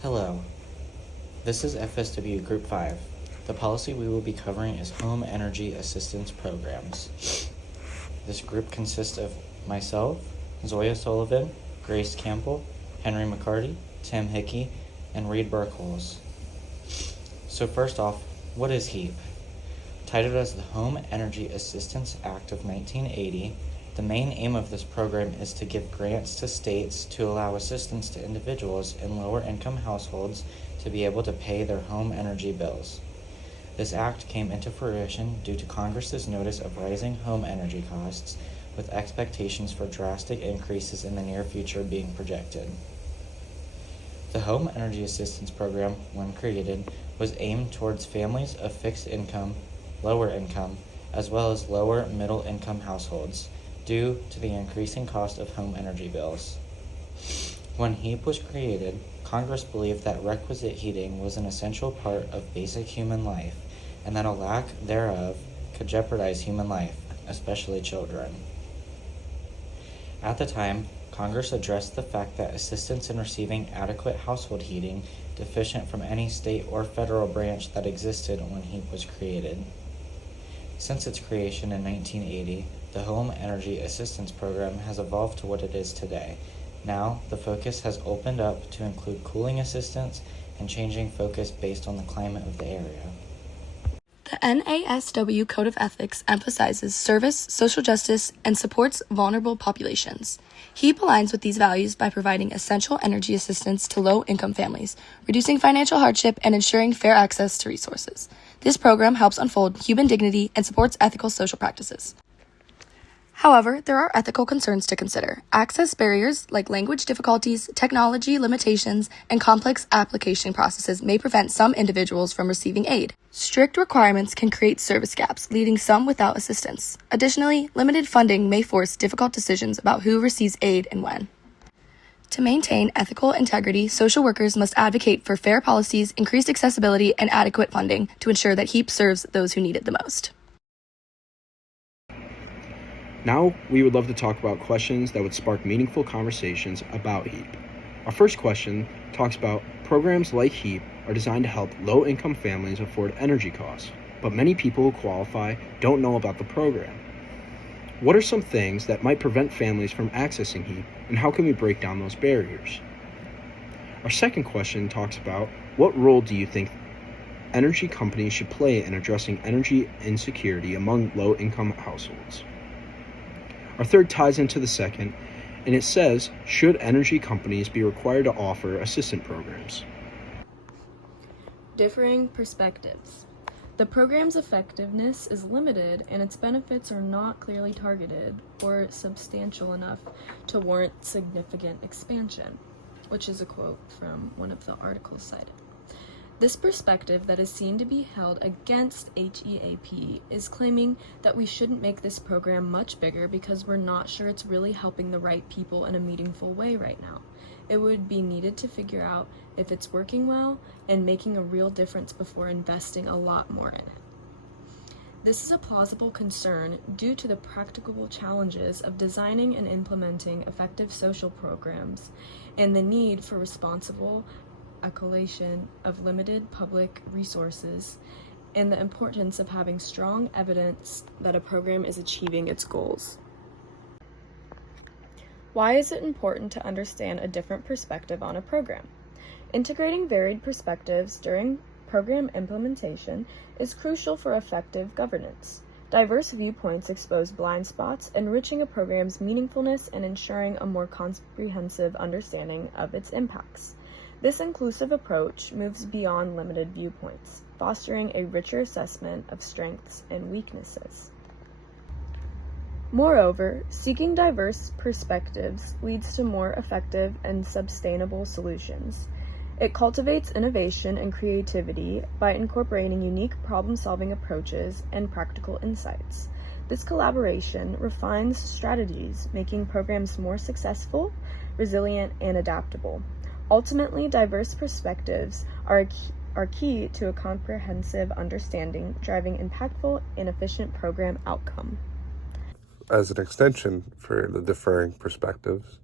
Hello, this is FSW Group 5. The policy we will be covering is Home Energy Assistance Programs. This group consists of myself, Zoya Sullivan, Grace Campbell, Henry McCarty, Tim Hickey, and Reed Burkholz. So first off, what is H.E.A.P? Titled as the Home Energy Assistance Act of 1980, the main aim of this program is to give grants to states to allow assistance to individuals in lower-income households to be able to pay their home energy bills. This act came into fruition due to Congress's notice of rising home energy costs, with expectations for drastic increases in the near future being projected. The Home Energy Assistance Program, when created, was aimed towards families of fixed income, lower income, as well as lower middle income households, due to the increasing cost of home energy bills. When H.E.A.P was created, Congress believed that requisite heating was an essential part of basic human life, and that a lack thereof could jeopardize human life, especially children. At the time, Congress addressed the fact that assistance in receiving adequate household heating deficient from any state or federal branch that existed when H.E.A.P was created. Since its creation in 1980, the Home Energy Assistance Program has evolved to what it is today. Now, the focus has opened up to include cooling assistance and changing focus based on the climate of the area. The NASW Code of Ethics emphasizes service, social justice, and supports vulnerable populations. H.E.A.P aligns with these values by providing essential energy assistance to low-income families, reducing financial hardship, and ensuring fair access to resources. This program helps unfold human dignity and supports ethical social practices. However, there are ethical concerns to consider. Access barriers like language difficulties, technology limitations, and complex application processes may prevent some individuals from receiving aid. Strict requirements can create service gaps, leaving some without assistance. Additionally, limited funding may force difficult decisions about who receives aid and when. To maintain ethical integrity, social workers must advocate for fair policies, increased accessibility, and adequate funding to ensure that H.E.A.P serves those who need it the most. Now, we would love to talk about questions that would spark meaningful conversations about H.E.A.P. Our first question talks about programs like H.E.A.P are designed to help low-income families afford energy costs, but many people who qualify don't know about the program. What are some things that might prevent families from accessing H.E.A.P, and how can we break down those barriers? Our second question talks about what role do you think energy companies should play in addressing energy insecurity among low-income households? Our third ties into the second, and it says, should energy companies be required to offer assistance programs? Differing perspectives. The program's effectiveness is limited and its benefits are not clearly targeted or substantial enough to warrant significant expansion, which is a quote from one of the articles cited. This perspective that is seen to be held against H.E.A.P is claiming that we shouldn't make this program much bigger because we're not sure it's really helping the right people in a meaningful way right now. It would be needed to figure out if it's working well and making a real difference before investing a lot more in it. This is a plausible concern due to the practicable challenges of designing and implementing effective social programs and the need for responsible allocation of limited public resources and the importance of having strong evidence that a program is achieving its goals. Why is it important to understand a different perspective on a program? Integrating varied perspectives during program implementation is crucial for effective governance. Diverse viewpoints expose blind spots, enriching a program's meaningfulness and ensuring a more comprehensive understanding of its impacts. This inclusive approach moves beyond limited viewpoints, fostering a richer assessment of strengths and weaknesses. Moreover, seeking diverse perspectives leads to more effective and sustainable solutions. It cultivates innovation and creativity by incorporating unique problem-solving approaches and practical insights. This collaboration refines strategies, making programs more successful, resilient, and adaptable. Ultimately, diverse perspectives are key to a comprehensive understanding, driving impactful and efficient program outcome. As an extension for the differing perspectives,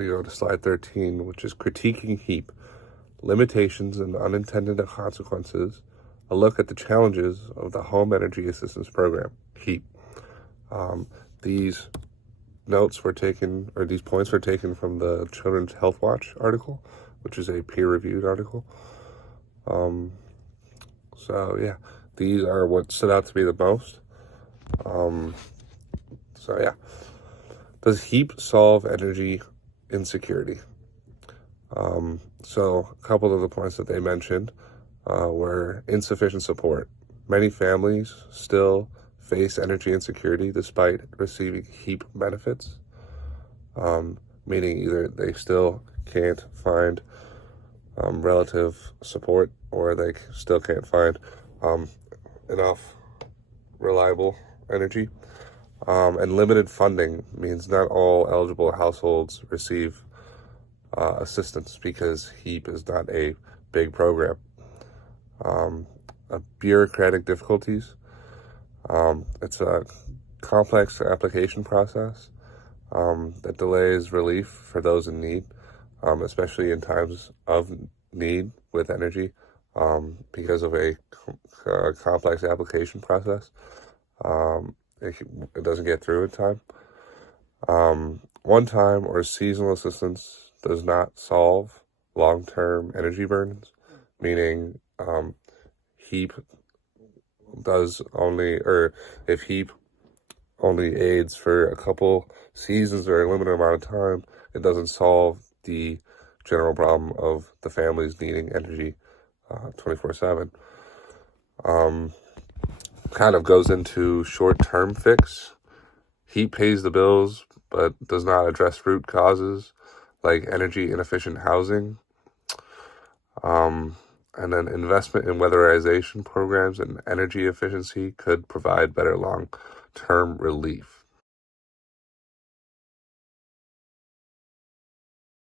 we go to slide 13, which is critiquing HEAP, limitations and unintended consequences, a look at the challenges of the Home Energy Assistance Program, HEAP. These notes were taken, or these points were taken from the Children's Health Watch article, which is a peer-reviewed article. So yeah, these are what stood out to me the most. So yeah, does HEAP solve energy insecurity? So a couple of the points that they mentioned were insufficient support. Many families still face energy insecurity despite receiving HEAP benefits, meaning either they still can't find relative support or they still can't find enough reliable energy. And limited funding means not all eligible households receive assistance because HEAP is not a big program. Bureaucratic difficulties. It's a complex application process that delays relief for those in need, especially in times of need with energy, because of a complex application process. It doesn't get through in time. One-time or seasonal assistance does not solve long-term energy burdens, meaning HEAP does only, or if HEAP only aids for a couple seasons or a limited amount of time, it doesn't solve the general problem of the families needing energy 24/7. Kind of goes into short-term fix. HEAP pays the bills, but does not address root causes like energy inefficient housing. And then investment in weatherization programs and energy efficiency could provide better long-term relief.